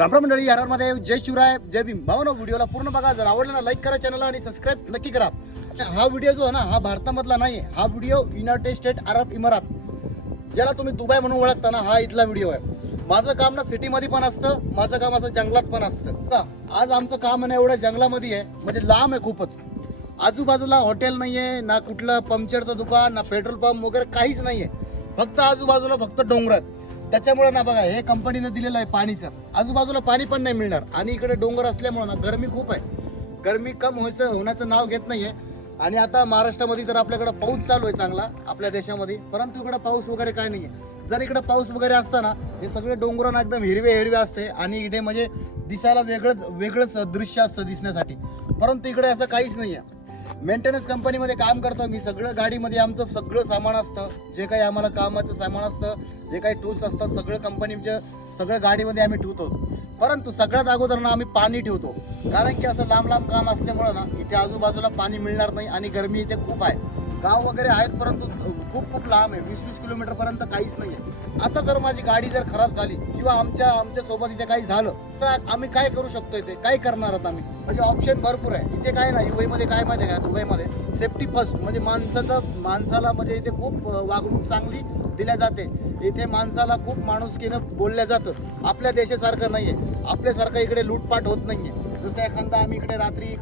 रामराम मंडळी आर जय शिवराय जय भीम. भावना व्हिडिओला पूर्ण बघा. जर आवडलं ना लाईक करा चॅनलला आणि सबस्क्राईब नक्की करा. हा व्हिडिओ जो आहे ना हा भारतामधला नाही आहे हा व्हिडिओ युनायटेड स्टेट अरब इमारात ज्याला तुम्ही दुबई म्हणून ओळखता ना हा इथला व्हिडिओ आहे. माझं काम ना सिटीमध्ये पण असतं माझं काम असं जंगलात पण असतं. का? आज आमचं काम ना एवढं जंगलामध्ये आहे म्हणजे लांब आहे खूपच. आजूबाजूला हॉटेल नाही आहे ना कुठलं पंक्चरचं दुकान ना पेट्रोल पंप वगैरे काहीच नाही आहे फक्त आजूबाजूला फक्त डोंगर आहेत. त्याच्यामुळे ना बघा हे कंपनीनं दिलेलं आहे पाणीचं. आजूबाजूला पाणी पण नाही मिळणार. आणि इकडे डोंगर असल्यामुळे ना गरमी खूप आहे. गरमी कम व्हायचं होण्याचं नाव घेत नाहीये. आणि आता महाराष्ट्रामध्ये तर आपल्याकडे पाऊस चालू आहे चांगला आपल्या देशामध्ये. परंतु इकडे पाऊस वगैरे काय आहे जर इकडे पाऊस वगैरे असता ना हे सगळे डोंगरांना एकदम हिरवे हिरवे असते. आणि इकडे म्हणजे दिसायला वेगळंच वेगळंच दृश्य असतं दिसण्यासाठी. परंतु इकडे असं काहीच नाही आहे मेंटेनन्स कंपनीमध्ये काम करतो मी सगळं गाडीमध्ये आमचं सगळं सामान असतं. जे काही आम्हाला कामाचं सामान असतं जे काही टूल्स असतात सगळं कंपनीचं सगळं गाडीमध्ये आम्ही ठेवतो. परंतु सगळ्यात अगोदर ना आम्ही पाणी ठेवतो. कारण की असं लांब लांब काम असल्यामुळं ना इथे आजूबाजूला पाणी मिळणार नाही आणि गरमी इथे खूप आहे. गाव वगैरे आहेत परंतु खूप खूप लांब आहे. वीस वीस किलोमीटर पर्यंत काहीच नाही आहे आता जर माझी गाडी जर खराब झाली किंवा आमच्या आमच्यासोबत इथे काही झालं तर आम्ही काय करू शकतो इथे? काय करणार आहात आम्ही? म्हणजे ऑप्शन भरपूर आहे. इथे काय नाही. युएमध्ये काय माहिती आहे का? दुबईमध्ये सेफ्टी फर्स्ट म्हणजे माणसाचं माणसाला म्हणजे इथे खूप वागणूक चांगली दिल्या जाते. इथे माणसाला खूप माणुसकीनं बोलल्या जातं. आपल्या देशासारखं नाही आहे आपल्यासारखं इकडे लूटपाट होत नाही आहे जसं एखादा आम्ही इकडे रात्री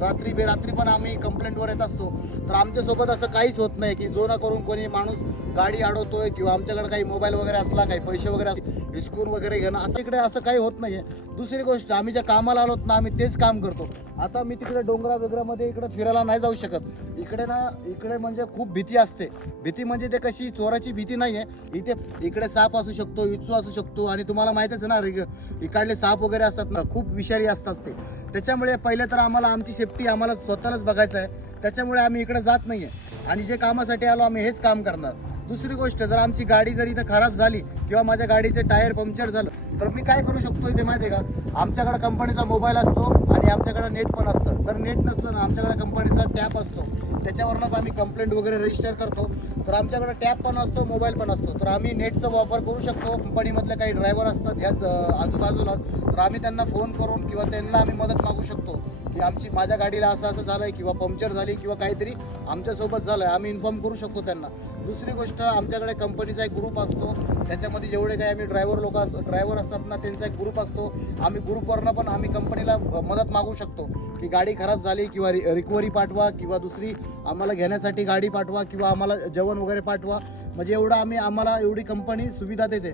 रात्री बेरात्री पण आम्ही कंप्लेंटवर येत असतो. तर आमच्यासोबत असं काहीच होत नाही की जो ना करून कोणी माणूस गाडी अडवतोय किंवा आमच्याकडे काही मोबाईल वगैरे असला काही पैसे वगैरे असले हिसकून वगैरे घेणं असं इकडे असं काही होत नाहीये. दुसरी गोष्ट आम्ही ज्या कामाला आलोत ना आम्ही तेच काम करतो. आता मी तिकडे डोंगरा वगैरेमध्ये इकडे फिरायला नाही जाऊ शकत. इकडे ना इकडे म्हणजे खूप भीती असते. भीती म्हणजे ते कशी चोराची भीती नाही आहे इथे इकडे साप असू शकतो इचू असू शकतो आणि तुम्हाला माहितीच आहे ना इकडले साप वगैरे असतात ना खूप विषारी असतात ते. त्याच्यामुळे पहिले तर आम्हाला आमची सेफ्टी आम्हाला स्वतःलाच बघायचं आहे. त्याच्यामुळे आम्ही इकडे जात नाही आहे आणि जे कामासाठी आलो आम्ही हेच काम करणार. दुसरी गोष्ट जर आमची गाडी जर इथं खराब झाली किंवा माझ्या गाडीचे टायर पंक्चर झालं तर मी काय करू शकतो इथे माहिती आहे का? आमच्याकडे कंपनीचा मोबाईल असतो आणि आमच्याकडे नेट पण असतं. जर नेट नसलं ना आमच्याकडे कंपनीचा टॅप असतो. त्याच्यावरनंच आम्ही कंप्लेंट वगैरे रजिस्टर करतो. तर आमच्याकडे टॅप पण असतो मोबाईल पण असतो. तर आम्ही नेटचा वापर करू शकतो. कंपनीमधले काही ड्रायव्हर असतात ह्याच आजूबाजूलाच. तर आम्ही त्यांना फोन करून किंवा त्यांना आम्ही मदत मागू शकतो की आमची माझ्या गाडीला असं असं झालं आहे किंवा पंक्चर झाली किंवा काहीतरी आमच्यासोबत झालं आहे आम्ही इन्फॉर्म करू शकतो त्यांना. दुसरी गोष्ट आमच्याकडे कंपनीचा एक ग्रुप असतो. त्याच्यामध्ये जेवढे काही आम्ही ड्रायव्हर लोक अस ड्रायव्हर असतात ना त्यांचा एक ग्रुप असतो. आम्ही ग्रुपवरनं पण आम्ही कंपनीला मदत मागू शकतो. की गाडी खराब झाली किंवा रि रिकवरी पाठवा किंवा दुसरी आम्हाला घेण्यासाठी गाडी पाठवा किंवा आम्हाला जेवण वगैरे पाठवा. म्हणजे एवढं आम्ही आम्हाला एवढी कंपनी सुविधा देते.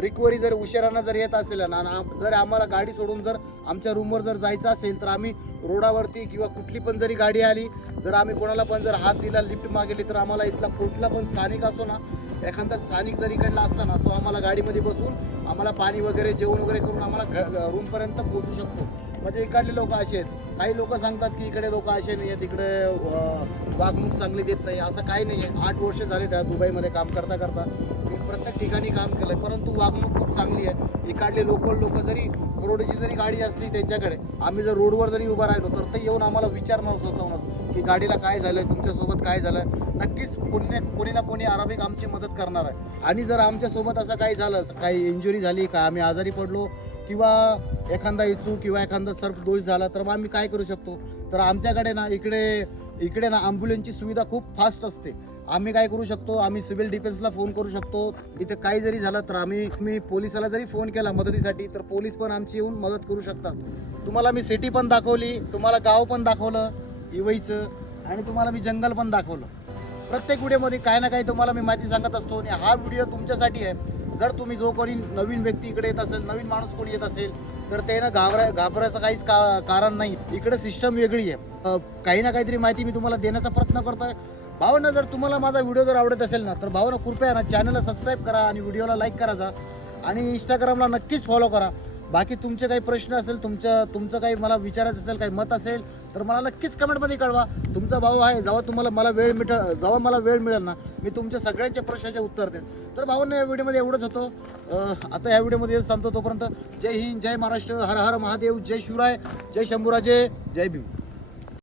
रिकवरी जर उशिरानं जर येत असेल ना जर आम्हाला गाडी सोडून जर आमच्या रूमवर जर जायचं असेल तर आम्ही रोडावरती किंवा कुठली पण जरी गाडी आली जर आम्ही कोणाला पण जर हात दिला लिफ्ट मागेली तर आम्हाला इथला कुठला पण स्थानिक असो ना एखादा स्थानिक जर इकडला असला ना तो आम्हाला गाडीमध्ये बसून आम्हाला पाणी वगैरे जेवण वगैरे करून आम्हाला रूमपर्यंत पोहोचू शकतो. म्हणजे इकडले लोक असे आहेत. काही लोक सांगतात की इकडे लोक असे नाही आहेत इकडे वागणूक चांगली देत नाही असं काही नाही आहे आठ वर्ष झाले त्या दुबईमध्ये काम करता करता प्रत्येक ठिकाणी काम केलं परंतु वागणूक खूप चांगली आहे. इकडले लोकल लोक जरी करोडची जरी गाडी असली त्यांच्याकडे आम्ही जर रोडवर जरी उभा राहिलो तर ते येऊन आम्हाला विचारणार स्वतःहूनच की गाडीला काय झालं तुमच्यासोबत काय झालं नक्कीच कोणी ना कोणी ना कोणी आरामिक आमची मदत करणार आहे. आणि जर आमच्यासोबत असं काही झालं काही इंजुरी झाली का आम्ही आजारी पडलो किंवा एखादा इचू किंवा एखादा सर्प दोष झाला तर मग आम्ही काय करू शकतो? तर आमच्याकडे ना इकडे इकडे ना ॲम्ब्युलन्सची सुविधा खूप फास्ट असते. आम्ही काय करू शकतो? आम्ही सिव्हिल डिफेन्सला फोन करू शकतो. इथे काही जरी झालं तर आम्ही मी पोलिसाला जरी फोन केला मदतीसाठी तर पोलीस पण आमची येऊन मदत करू शकतात. तुम्हाला मी सिटी पण दाखवली तुम्हाला गाव पण दाखवलं इवईचं आणि तुम्हाला मी जंगल पण दाखवलं. प्रत्येक व्हिडिओमध्ये काय ना काही तुम्हाला मी माहिती सांगत असतो आणि हा व्हिडिओ तुमच्यासाठी आहे. जर तुम्ही जो कोणी नवीन व्यक्ती इकडे येत असेल नवीन माणूस कोणी येत असेल तर ते ना घाबराय घाबरायचं काहीच का कारण नाही. इकडे सिस्टम वेगळी आहे. काही ना काहीतरी माहिती मी तुम्हाला देण्याचा प्रयत्न करतोय. भावना जर तुम्हाला माझा व्हिडिओ जर आवडत असेल ना तर भावना कृपया ना चॅनलला सबस्क्राईब करा आणि व्हिडिओला लाईक करा जा. आणि इंस्टाग्रामला नक्कीच फॉलो करा. बाकी तुमचे काही प्रश्न असेल तुमच्या तुमचं काही मला विचारायचं असेल काही मत असेल तर मला नक्कीच कमेंटमध्ये कळवा. तुमचा भाऊ आहे जेव्हा तुम्हाला मला वेळ मिळ जेव्हा मला वेळ मिळेल ना मी तुमच्या सगळ्यांच्या प्रश्नाचे उत्तर देईन. तर भाऊंना या व्हिडिओमध्ये एवढंच होतो. आता या व्हिडिओमध्ये सांगतो तोपर्यंत. जय हिंद जय महाराष्ट्र. हर हर महादेव जय शिवराय जय शंभूराजे जय भीम.